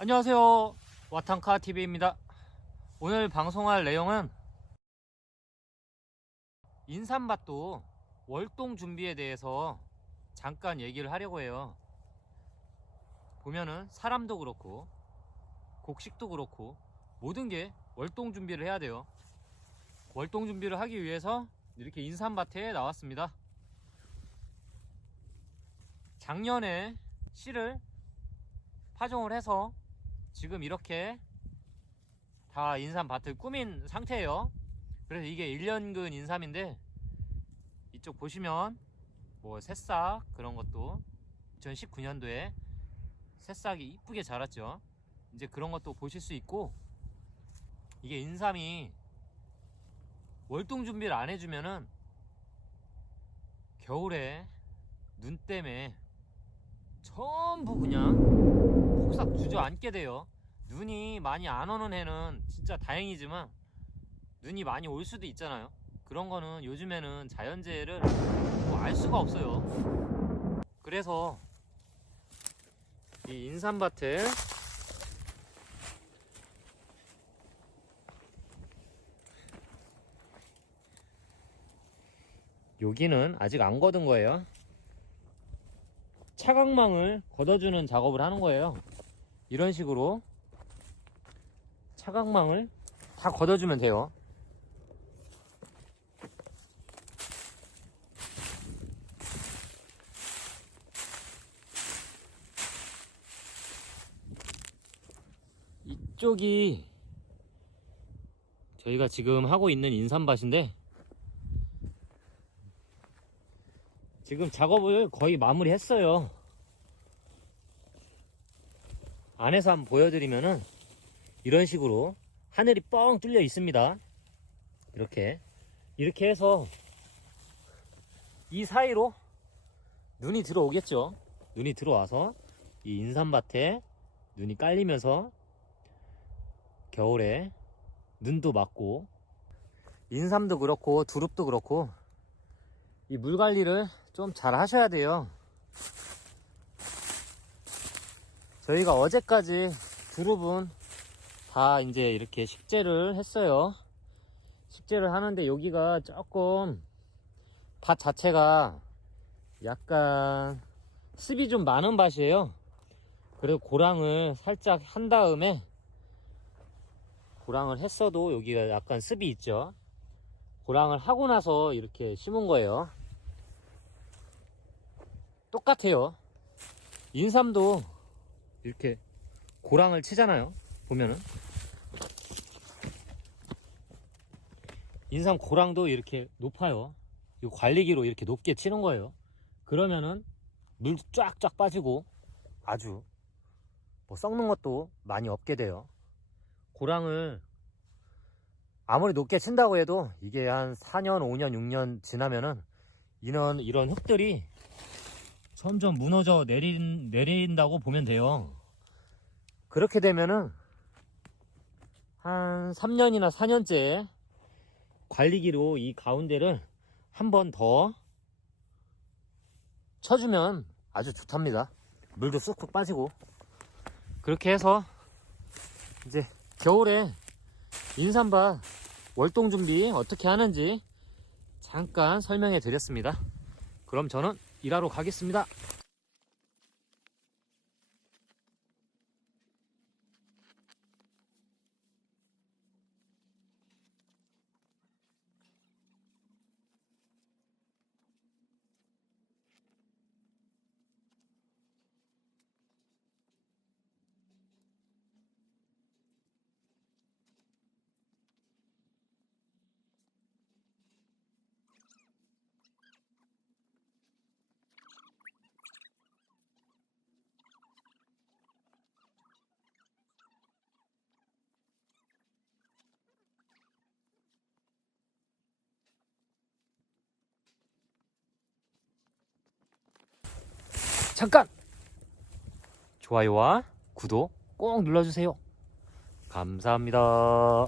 안녕하세요. 와탕카 TV입니다. 오늘 방송할 내용은 인삼밭도 월동 준비에 대해서 잠깐 얘기를 하려고 해요. 보면은 사람도 그렇고 곡식도 그렇고 모든 게 월동 준비를 해야 돼요. 월동 준비를 하기 위해서 이렇게 인삼밭에 나왔습니다. 작년에 씨를 파종을 해서 지금 이렇게 다 인삼밭을 꾸민 상태예요. 그래서 이게 1년근 인삼인데 이쪽 보시면 뭐 새싹 그런 것도 2019년도에 새싹이 이쁘게 자랐죠. 이제 그런 것도 보실 수 있고 이게 인삼이 월동 준비를 안 해주면은 겨울에 눈 때문에 전부 그냥 폭삭 주저앉게 돼요. 눈이 많이 안 오는 해는 진짜 다행이지만 눈이 많이 올 수도 있잖아요. 그런 거는 요즘에는 자연재해를 뭐 알 수가 없어요. 그래서 이 인삼밭을 여기는 아직 안 걷은 거예요. 차광망을 걷어주는 작업을 하는 거예요. 이런 식으로 차광망을 다 걷어주면 돼요. 이쪽이 저희가 지금 하고 있는 인삼밭인데 지금 작업을 거의 마무리했어요. 안에서 한번 보여드리면은 이런 식으로 하늘이 뻥 뚫려 있습니다. 이렇게 이렇게 해서 이 사이로 눈이 들어오겠죠. 눈이 들어와서 이 인삼밭에 눈이 깔리면서 겨울에 눈도 맞고 인삼도 그렇고 두릅도 그렇고 이 물 관리를 좀 잘 하셔야 돼요. 저희가 어제까지 두릅은 다 이제 이렇게 식재를 했어요. 식재를 하는데 여기가 조금 밭 자체가 약간 습이 좀 많은 밭이에요. 그래서 고랑을 살짝 한 다음에 고랑을 했어도 여기가 약간 습이 있죠. 고랑을 하고 나서 이렇게 심은 거예요. 똑같아요. 인삼도 이렇게 고랑을 치잖아요. 보면은 인삼 고랑도 이렇게 높아요. 이 관리기로 이렇게 높게 치는 거예요. 그러면은 물도 쫙쫙 빠지고 아주 뭐 썩는 것도 많이 없게 돼요. 고랑을 아무리 높게 친다고 해도 이게 한 4년, 5년, 6년 지나면은 이런 이런 흙들이 점점 무너져 내린 내린다고 보면 돼요. 그렇게 되면은 한 3년이나 4년째 관리기로 이 가운데를 한 번 더 쳐주면 아주 좋답니다. 물도 쑥쑥 빠지고 그렇게 해서 이제 겨울에 인삼밭 월동 준비 어떻게 하는지 잠깐 설명해 드렸습니다. 그럼 저는 일하러 가겠습니다. 잠깐! 좋아요와 구독 꼭 눌러주세요. 감사합니다.